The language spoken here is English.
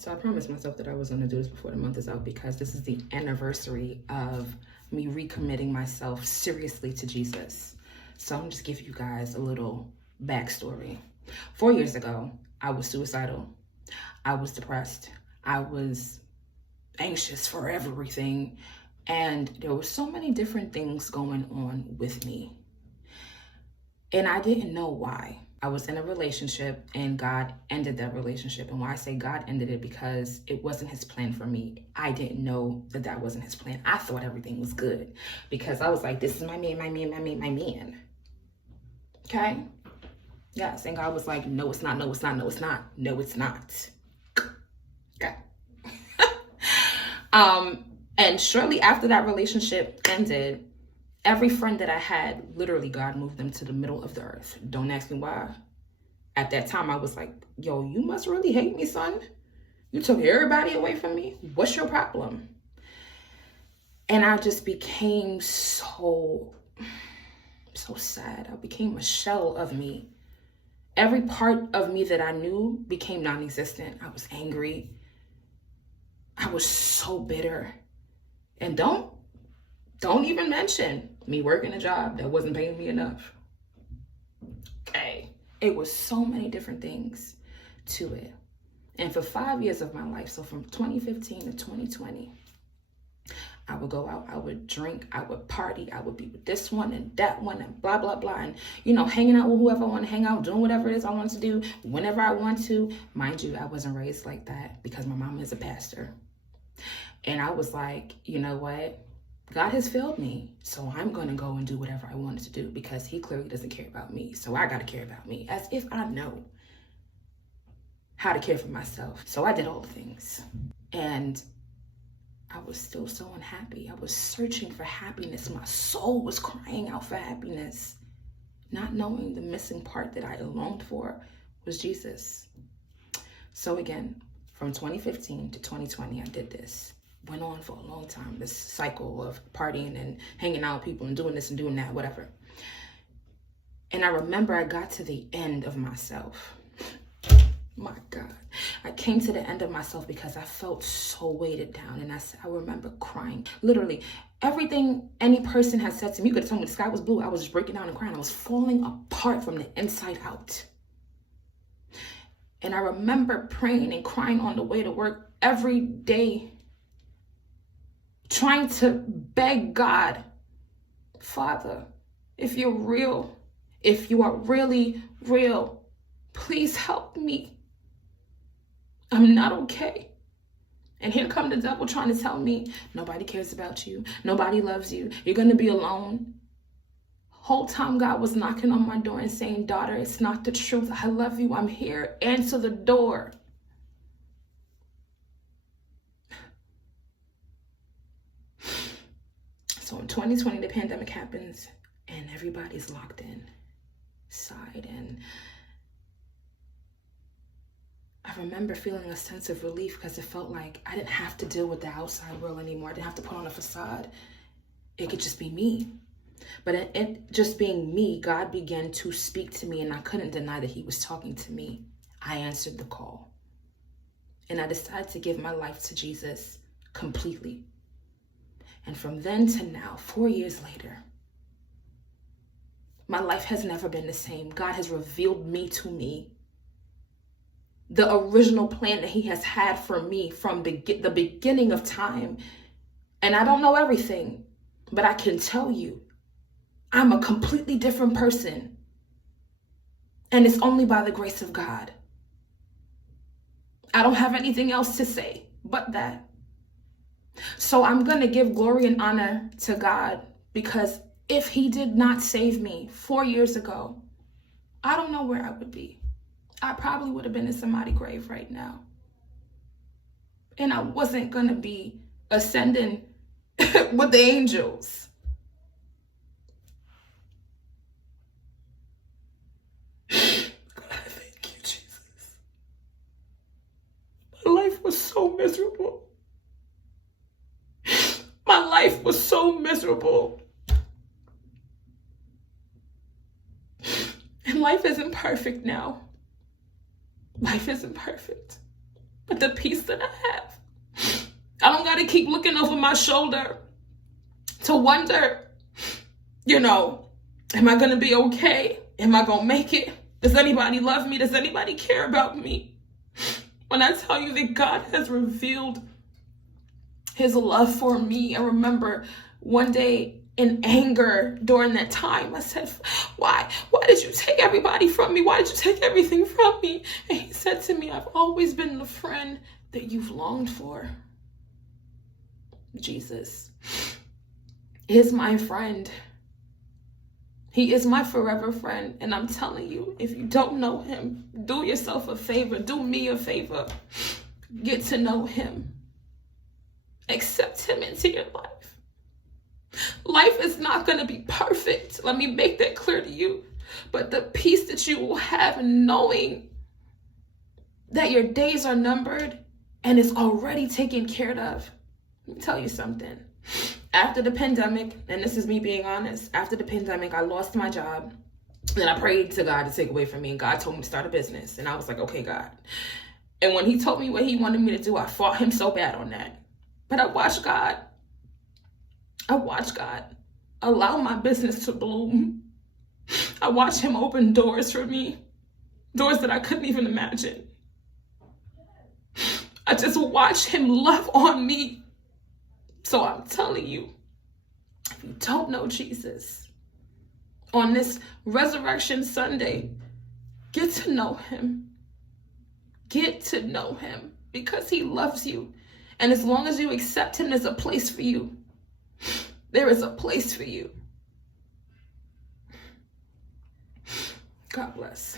So I promised myself that I was going to do this before the month is out because this is the anniversary of me recommitting myself seriously to Jesus. So I'm just giving you guys a little backstory. 4 years ago, I was suicidal. I was depressed. I was anxious for everything. And there were so many different things going on with me. And I didn't know why. I was in a relationship and God ended that relationship. And why I say God ended it, because it wasn't his plan for me. I didn't know that that wasn't his plan. I thought everything was good because I was like, this is my man, my man, my man, my man. Okay? Yes. And God was like, no, it's not, no, it's not, no, it's not, no, it's not. Okay. And shortly after that relationship ended, every friend that I had, literally God moved them to the middle of the earth. Don't ask me why. At that time, I was like, yo, you must really hate me, son. You took everybody away from me. What's your problem? And I just became so sad. I became a shell of me. Every part of me that I knew became non-existent. I was angry. I was so bitter. And don't even mention me working a job that wasn't paying me enough. Okay. It was so many different things to it. And for 5 years of my life, so from 2015 to 2020, I would go out, I would drink, I would party, I would be with this one and that one and blah, blah, blah. And, hanging out with whoever I want to hang out, doing whatever it is I want to do, whenever I want to. Mind you, I wasn't raised like that because my mom is a pastor. And I was like, you know what? God has failed me, so I'm going to go and do whatever I wanted to do because he clearly doesn't care about me. So I got to care about me, as if I know how to care for myself. So I did all the things. And I was still so unhappy. I was searching for happiness. My soul was crying out for happiness, not knowing the missing part that I longed for was Jesus. So again, from 2015 to 2020, I did this. Went on for a long time, this cycle of partying and hanging out with people and doing this and doing that, whatever. And I remember I got to the end of myself. My God. I came to the end of myself because I felt so weighted down. And I remember crying. Literally, everything any person has said to me, you could have told me the sky was blue. I was just breaking down and crying. I was falling apart from the inside out. And I remember praying and crying on the way to work every day, trying to beg God, Father, if you're real, if you are really real, please help me. I'm not okay. And here come the devil trying to tell me, nobody cares about you. Nobody loves you. You're going to be alone. Whole time God was knocking on my door and saying, daughter, it's not the truth. I love you. I'm here. Answer the door. So in 2020, the pandemic happens and everybody's locked inside. And I remember feeling a sense of relief because it felt like I didn't have to deal with the outside world anymore. I didn't have to put on a facade. It could just be me. But it just being me, God began to speak to me and I couldn't deny that he was talking to me. I answered the call. And I decided to give my life to Jesus completely. And from then to now, 4 years later, my life has never been the same. God has revealed me to me. The original plan that he has had for me from the beginning of time. And I don't know everything, but I can tell you, I'm a completely different person. And it's only by the grace of God. I don't have anything else to say but that. So I'm going to give glory and honor to God, because if he did not save me 4 years ago, I don't know where I would be. I probably would have been in somebody's grave right now. And I wasn't going to be ascending with the angels. God, thank you, Jesus. My life was so miserable. My life was so miserable. And life isn't perfect now. Life isn't perfect. But the peace that I have, I don't got to keep looking over my shoulder to wonder, am I going to be okay? Am I going to make it? Does anybody love me? Does anybody care about me? When I tell you that God has revealed his love for me, I remember one day in anger during that time, I said, why did you take everybody from me? Why did you take everything from me? And he said to me, I've always been the friend that you've longed for. Jesus is my friend. He is my forever friend. And I'm telling you, if you don't know him, do yourself a favor. Do me a favor. Get to know him. Accept him into your life. Life is not going to be perfect. Let me make that clear to you. But the peace that you will have knowing that your days are numbered and is already taken care of. Let me tell you something. After the pandemic, and this is me being honest, after the pandemic, I lost my job. And I prayed to God to take away from me. And God told me to start a business. And I was like, okay, God. And when he told me what he wanted me to do, I fought him so bad on that. But I watched God allow my business to bloom. I watched him open doors for me, doors that I couldn't even imagine. I just watched him love on me. So I'm telling you, if you don't know Jesus, on this Resurrection Sunday, get to know him. Get to know him because he loves you. And as long as you accept him, there's a place for you. There is a place for you. God bless.